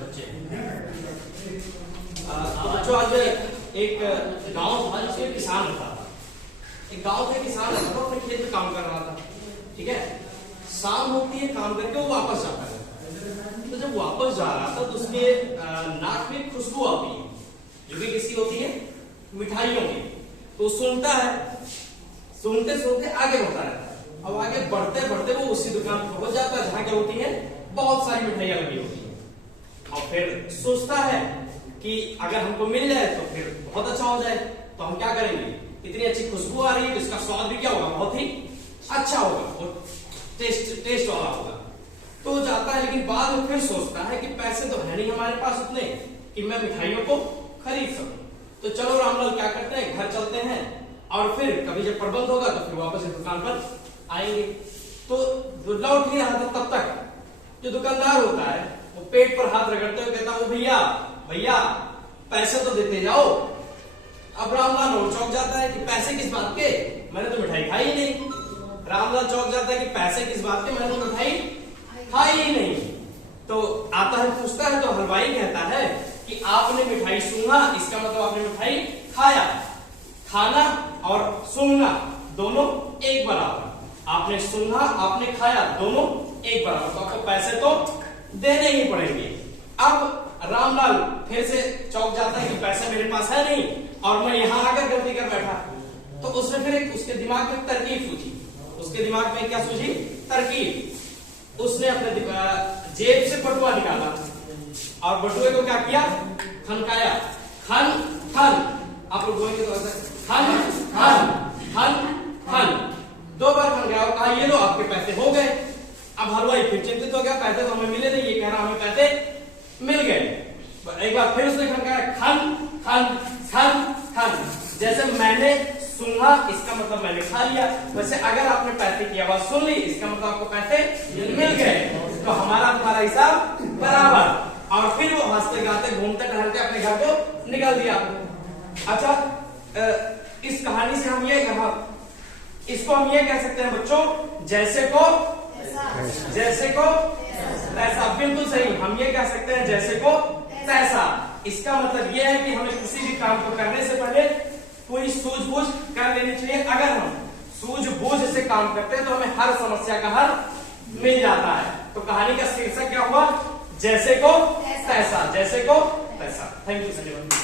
बच्चे बच्चों आज एक गांव था जिसमें किसान रहता था। एक गांव में किसान रहता था, अपने खेत में काम कर रहा था। ठीक है, शाम होती है, काम करके वो वापस जाता है। तो जब वापस जा रहा था तो उसके नाक में खुशबू आती है, जो कि किसकी होती है? मिठाइयों की। तो सुनता है, सुनते सुनते आगे बढ़ता रहता है। अब आगे बढ़ते बढ़ते वो उसी दुकान पर पहुंच जाता है जहां क्या होती है? बहुत सारी मिठाइयां लगी होती है। और फिर सोचता है कि अगर हमको मिल जाए तो फिर बहुत अच्छा हो जाए। तो हम क्या करेंगे? इतनी अच्छी खुशबू आ रही है तो इसका स्वाद भी क्या होगा? बहुत ही अच्छा होगा और टेस्ट वाला होगा। तो जाता है, लेकिन बाद में फिर सोचता है कि पैसे तो है नहीं हमारे पास उतने कि मैं मिठाइयों को खरीद सकूं। तो चलो रामलाल क्या करते हैं, घर चलते हैं और फिर कभी जब प्रबंध होगा तो फिर वापस इस दुकान पर आएंगे। तो जो लौट नहीं रहा था तब तक जो दुकानदार होता है वो पेट पर हाथ रगड़ते हुए कहता है, भैया भैया पैसे तो देते जाओ। अब रामलाल और चौक जाता है कि पैसे किस बात के, मैंने तो मिठाई खाई ही नहीं। रामलाल चौक जाता है कि पैसे किस बात के, मैंने तो मिठाई खाई ही नहीं। तो आता है, पूछता है, तो हलवाई कहता है कि आपने मिठाई सूंघा, इसका मतलब आपने मिठाई खाया। खाना और सूंघना दोनों एक बराबर। आपने सूंघा, आपने खाया, दोनों एक बराबर। तो आपको पैसे तो देने ही पड़ेंगे। अब रामलाल फिर से चौक जाता है कि पैसे मेरे पास है नहीं और मैं यहां आकर गलती कर बैठा। तो उसने फिर उसके दिमाग में तरकीब सूझी। उसके दिमाग में क्या सूझी? तरकीब। उसने अपने जेब से बटुआ निकाला और बटुए को क्या किया? खनकाया। खन खन, आप लोग बोलेंगे तो ऐसा, खन खन खन खन, 2 बार खन गया और कहा ये लो आपके पैसे हो गए। अब हलवाई फिर चिंतित हो गया, पैसे तो हमें मिले नहीं, ये कह रहा हमें पैसे मिल गए। एक बार फिर उसने खनकाया, खन खन खन खन, जैसे मैंने सूंघा इसका मतलब मैंने खा लिया, वैसे अगर आपने पैसे की आवाज सुन ली इसका मतलब आपको पैसे मिल गए। तो हमारा तुम्हारा हिसाब बराबर। और फिर वो हंसते गाते घूमते टहलते अपने घर को निकल दिया। अच्छा, इस कहानी से हम ये कहा, इसको हम ये कह सकते हैं बच्चों, जैसे को तैसा। बिल्कुल सही, हम ये कह सकते हैं जैसे को तैसा। इसका मतलब ये है कि हमें किसी भी काम को करने से पहले पूरी सूझबूझ कर लेनी चाहिए। अगर हम सूझबूझ से काम करते हैं तो हमें हर समस्या का हल मिल जाता है। तो कहानी का शीर्षक क्या हुआ? जैसे को तैसा। जैसे को तैसा। Thank you Sanjay.